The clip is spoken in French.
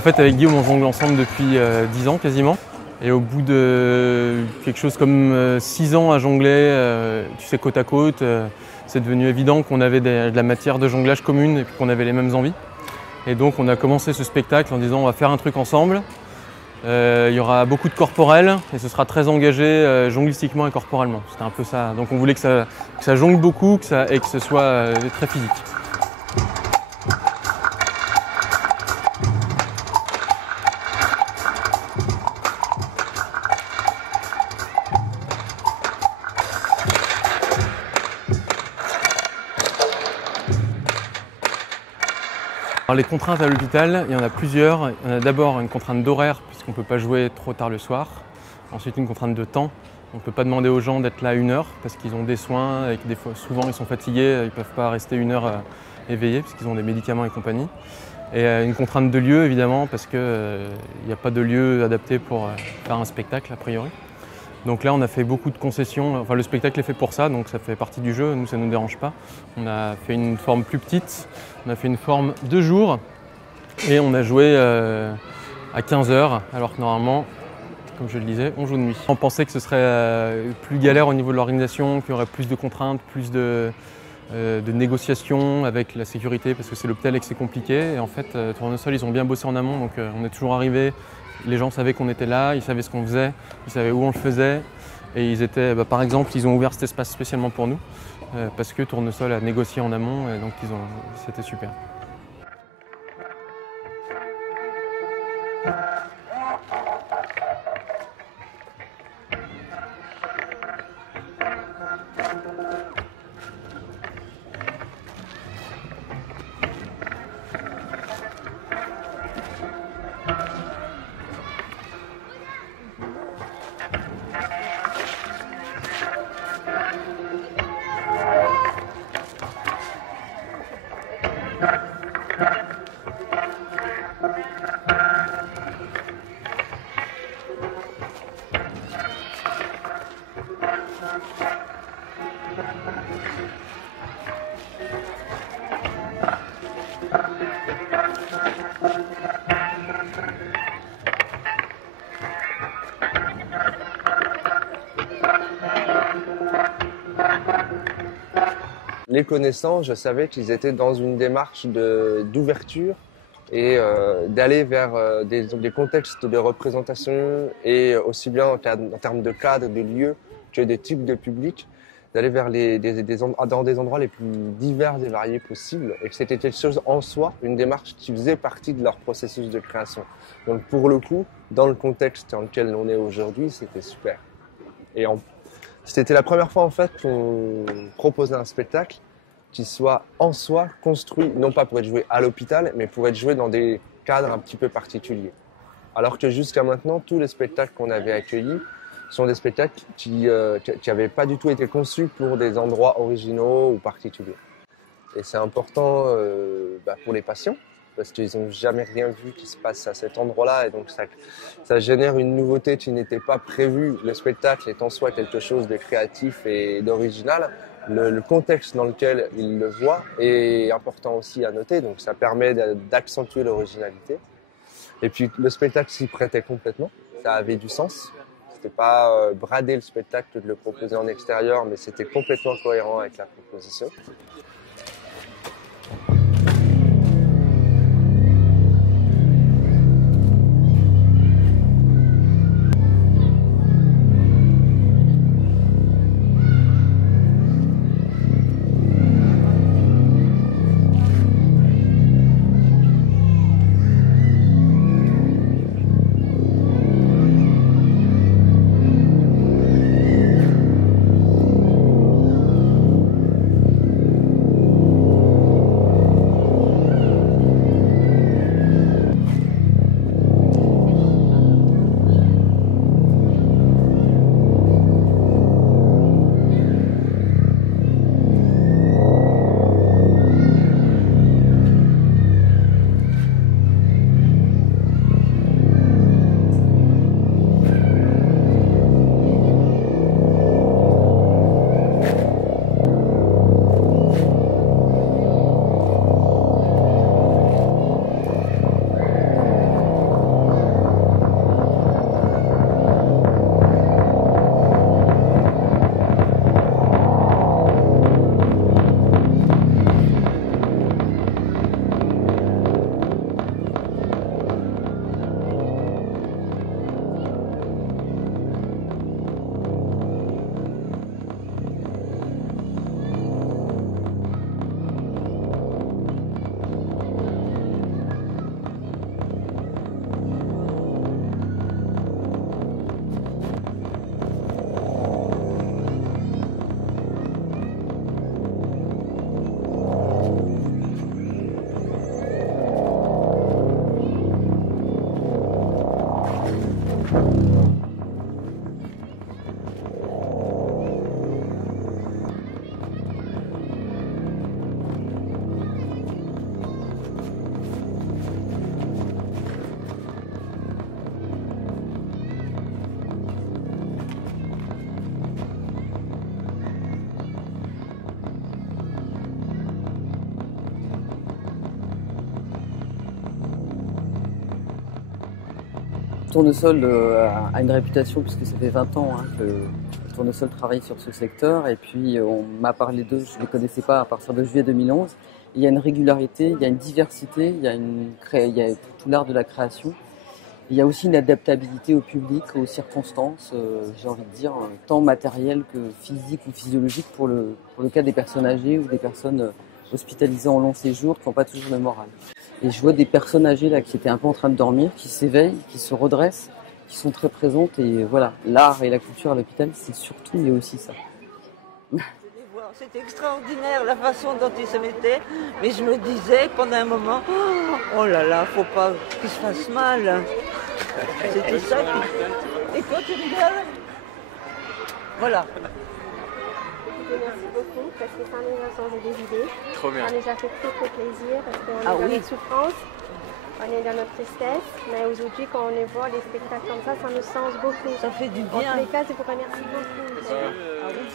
En fait, avec Guillaume, on jongle ensemble depuis 10 ans quasiment. Et au bout de quelque chose comme 6 ans à jongler, tu sais, côte à côte, c'est devenu évident qu'on avait de la matière de jonglage commune et qu'on avait les mêmes envies. Et donc on a commencé ce spectacle en disant on va faire un truc ensemble. Il y aura beaucoup de corporel et ce sera très engagé jonglistiquement et corporellement. C'était un peu ça. Donc on voulait que ça jongle beaucoup et que ce soit très physique. Alors les contraintes à l'hôpital, il y en a plusieurs. Il y en a d'abord une contrainte d'horaire puisqu'on ne peut pas jouer trop tard le soir. Ensuite une contrainte de temps. On ne peut pas demander aux gens d'être là 1 heure parce qu'ils ont des soins et que souvent ils sont fatigués, ils ne peuvent pas rester 1 heure éveillés parce qu'ils ont des médicaments et compagnie. Et une contrainte de lieu évidemment parce qu'il n'y a pas de lieu adapté pour faire un spectacle a priori. Donc là on a fait beaucoup de concessions, enfin le spectacle est fait pour ça, donc ça fait partie du jeu, nous ça ne nous dérange pas. On a fait une forme plus petite, on a fait une forme 2 jours et on a joué à 15 h alors que normalement, comme je le disais, on joue de nuit. On pensait que ce serait plus galère au niveau de l'organisation, qu'il y aurait plus de contraintes, plus de négociations avec la sécurité parce que c'est l'hôpital et que c'est compliqué. Et en fait, Tournesol, ils ont bien bossé en amont, donc on est toujours arrivé. Les gens savaient qu'on était là, ils savaient ce qu'on faisait, ils savaient où on le faisait. Et ils étaient, par exemple, ils ont ouvert cet espace spécialement pour nous parce que Tournesol a négocié en amont et donc c'était super. Les connaissants, je savais qu'ils étaient dans une démarche d'ouverture et d'aller vers des contextes de représentation et aussi bien en termes de cadre, de lieux que de types de public, d'aller vers dans des endroits les plus divers et variés possibles et que c'était quelque chose en soi, une démarche qui faisait partie de leur processus de création. Donc pour le coup, dans le contexte dans lequel on est aujourd'hui, c'était super. Et c'était la première fois en fait qu'on proposait un spectacle qui soit en soi construit, non pas pour être joué à l'hôpital, mais pour être joué dans des cadres un petit peu particuliers. Alors que jusqu'à maintenant, tous les spectacles qu'on avait accueillis sont des spectacles qui n'avaient pas du tout été conçus pour des endroits originaux ou particuliers. Et c'est important pour les patients, parce qu'ils n'ont jamais rien vu qui se passe à cet endroit-là, et donc ça génère une nouveauté qui n'était pas prévue. Le spectacle est en soi quelque chose de créatif et d'original. Le contexte dans lequel ils le voient est important aussi à noter, donc ça permet d'accentuer l'originalité. Et puis le spectacle s'y prêtait complètement, ça avait du sens. C'était pas brader le spectacle de le proposer en extérieur, mais c'était complètement cohérent avec la proposition. Tournesol a une réputation puisque ça fait 20 ans que Tournesol travaille sur ce secteur et puis on m'a parlé d'eux, je ne les connaissais pas à partir de juillet 2011. Il y a une régularité, il y a une diversité, il y a tout l'art de la création. Il y a aussi une adaptabilité au public, aux circonstances, j'ai envie de dire, tant matérielles que physiques ou physiologiques pour le cas des personnes âgées ou des personnes hospitalisées en long séjour qui n'ont pas toujours le moral. Et je vois des personnes âgées là qui étaient un peu en train de dormir, qui s'éveillent, qui se redressent, qui sont très présentes. Et voilà, l'art et la culture à l'hôpital, c'est surtout et aussi ça. C'était extraordinaire la façon dont ils se mettaient, mais je me disais pendant un moment, oh là là, faut pas qu'ils se fassent mal. C'était ça. Et toi, tu rigoles? Voilà. Merci beaucoup parce que ça nous a changé des idées. Trop bien. Ça nous a fait très plaisir parce qu'on est Ah dans oui. notre souffrance, on est dans notre tristesse, mais aujourd'hui quand on les voit, les spectacles comme ça nous change beaucoup. Ça fait du En bien. tous les cas, c'est pour remercier beaucoup. Ah oui.